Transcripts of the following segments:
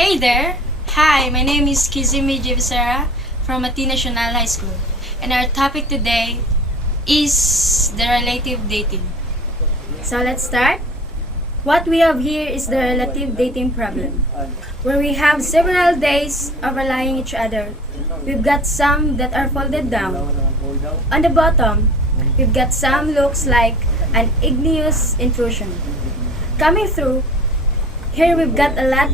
Hey there! Hi, my name is Kizimi Jivisara from Mati National High School, and our topic today is the relative dating. So let's start. What we have here is the relative dating problem, where we have several days overlying each other. We've got some that are folded down. On the bottom, we've got some looks like an igneous intrusion. Coming through, here we've got a lot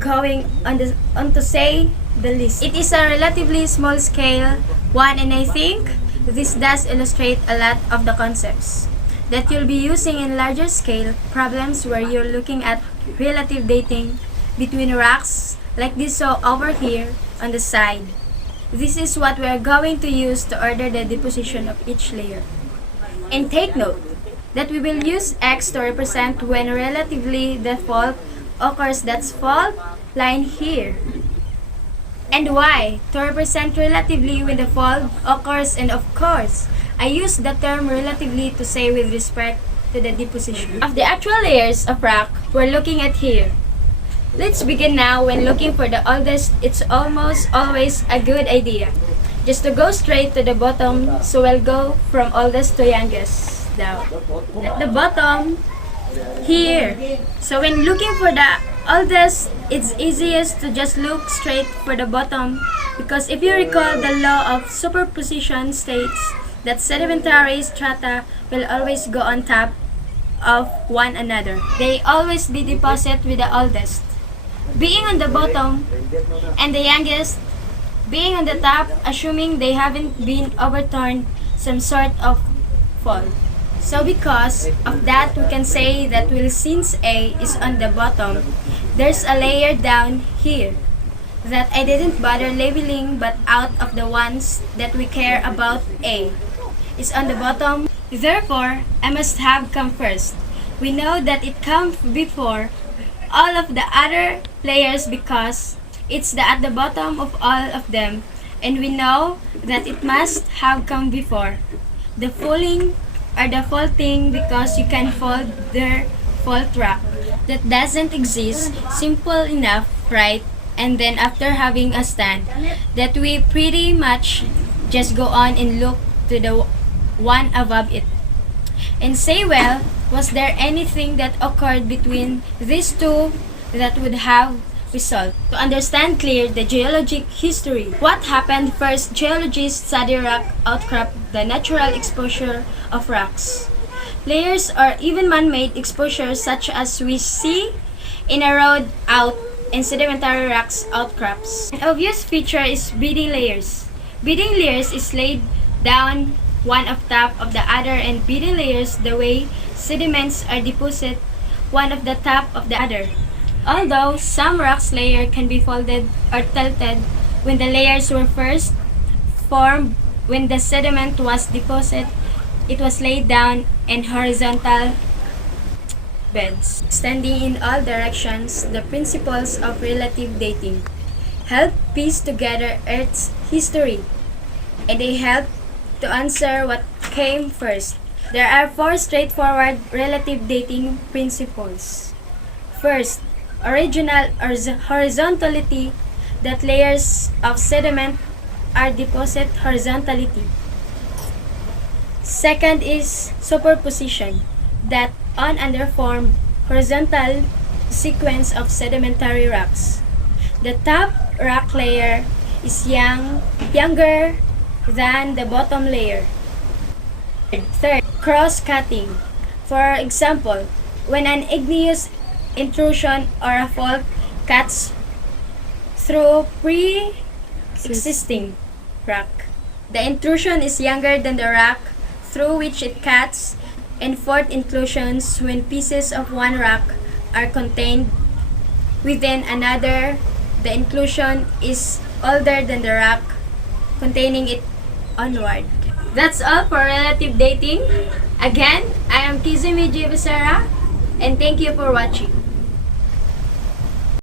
going on to say the least. It is a relatively small scale one, and I think this does illustrate a lot of the concepts that you'll be using in larger scale problems where you're looking at relative dating between rocks like this so over here on the side. This is what we are going to use to order the deposition of each layer. And take note that we will use X to represent when relatively the fault occurs. That's fault line here. And Y to represent relatively when the fault occurs, and of course, I use the term relatively to say with respect to the deposition of the actual layers of rock we're looking at here. Let's begin now. When looking for the oldest, it's almost always a good idea just to go straight to the bottom, so we'll go from oldest to youngest down. At the bottom, here. So when looking for the oldest, it's easiest to just look straight for the bottom, because if you recall, the law of superposition states that sedimentary strata will always go on top of one another. They always be deposited with the oldest being on the bottom and the youngest being on the top, assuming they haven't been overturned some sort of fall. So because of that, we can say that since A is on the bottom, there's a layer down here that I didn't bother labeling, but out of the ones that we care about, A is on the bottom. Therefore, I must have come first. We know that it comes before all of the other layers because it's at the bottom of all of them, and we know that it must have come before the falling or the faulting, because you can fold their fault rock that doesn't exist. Simple enough, right? And then after having a stand, that we pretty much just go on and look to the one above it and say, well, was there anything that occurred between these two that would have result? To understand clear the geologic history, what happened first, geologists study rock outcrop, the natural exposure of rocks, layers, or even man-made exposures such as we see in a road out in sedimentary rocks outcrops. An obvious feature is bedding layers. Bedding layers is laid down one on top of the other, and bedding layers the way sediments are deposited one of the top of the other. Although some rocks layer can be folded or tilted, when the layers were first formed, when the sediment was deposited, it was laid down in horizontal beds, extending in all directions. The principles of relative dating help piece together Earth's history, and they help to answer what came first. There are 4 straightforward relative dating principles. First, original or horizontality, that layers of sediment are deposited horizontally. Second is superposition, that on underformed horizontal sequence of sedimentary rocks, the top rock layer is younger than the bottom layer. Third, cross-cutting. For example, when an igneous intrusion or a fault cuts through pre-existing rock, the intrusion is younger than the rock through which it cuts. And fourth, inclusions, when pieces of one rock are contained within another, the inclusion is older than the rock containing it onward. That's all for relative dating. Again, I am Kizumi Jivisara, and thank you for watching.